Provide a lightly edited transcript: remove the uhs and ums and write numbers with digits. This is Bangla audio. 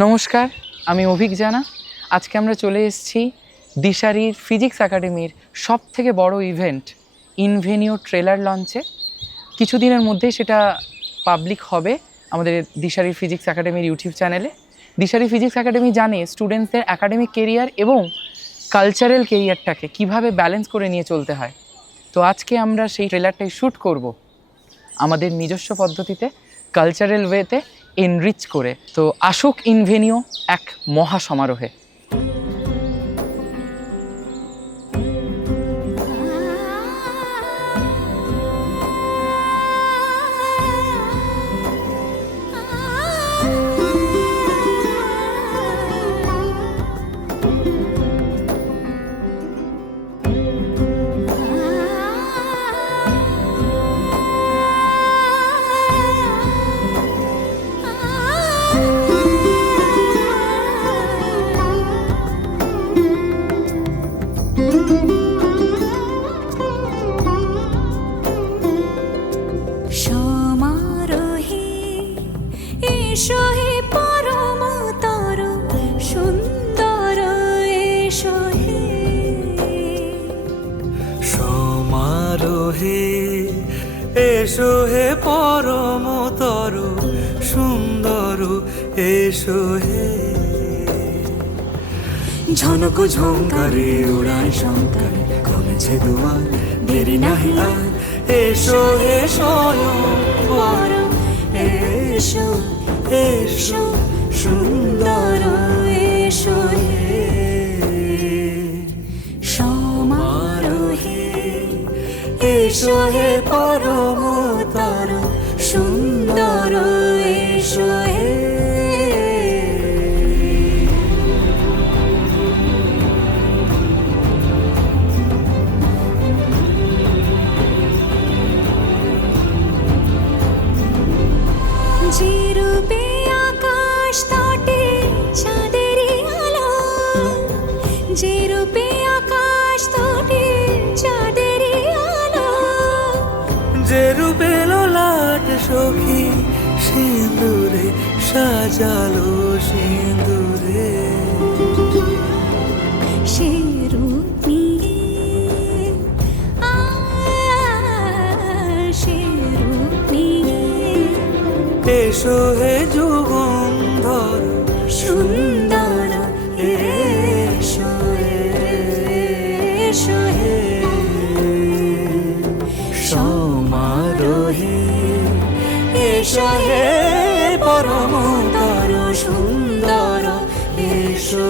নমস্কার, আমি অভিক জানা। আজকে আমরা চলে এসেছি দিশারির ফিজিক্স একাডেমির সবথেকে বড় ইভেন্ট ইনভেনিও ট্রেলার লঞ্চে। কিছুদিনের মধ্যেই সেটা পাবলিক হবে আমাদের দিশারির ফিজিক্স একাডেমির ইউটিউব চ্যানেলে। দিশারি ফিজিক্স একাডেমি জানে স্টুডেন্টসদের একাডেমিক কেরিয়ার এবং কালচারাল কেরিয়ারটাকে কীভাবে ব্যালেন্স করে নিয়ে চলতে হয়। তো আজকে আমরা সেই ট্রেলারটাই শ্যুট করব আমাদের নিজস্ব পদ্ধতিতে, কালচারাল ওয়েতে এনরিচ করে। তো আসুক ইনভেনিও এক মহা সমারোহে। এসো হে পরমতর সুন্দর, এসো হে ঝনক ঝঙ্কারে উড়ায় শঙ্কার, কমেছে দুয়ার দেরি নাহি আর। এসো হে স্বয়ং বর, এসো এসো সুন্দর, এসো হে সমারোহে। এসো হে পরমতর সুন্দর, এসো হে যে রূপে আকাশ তটে চাঁদেরই আলো, যে রূপে আকাশ তটে চাঁদেরই আলো, যে রূপে ললাট সখী সিঁদুরে সাজালো সিঁদুরে। সে রূপ নিয়ে সে রূপ নিয়ে এসো হে যুগন্ধর সুন্দর, এসো এসো হে সমারোহে। এসো হে পরমতর সুন্দর, এসো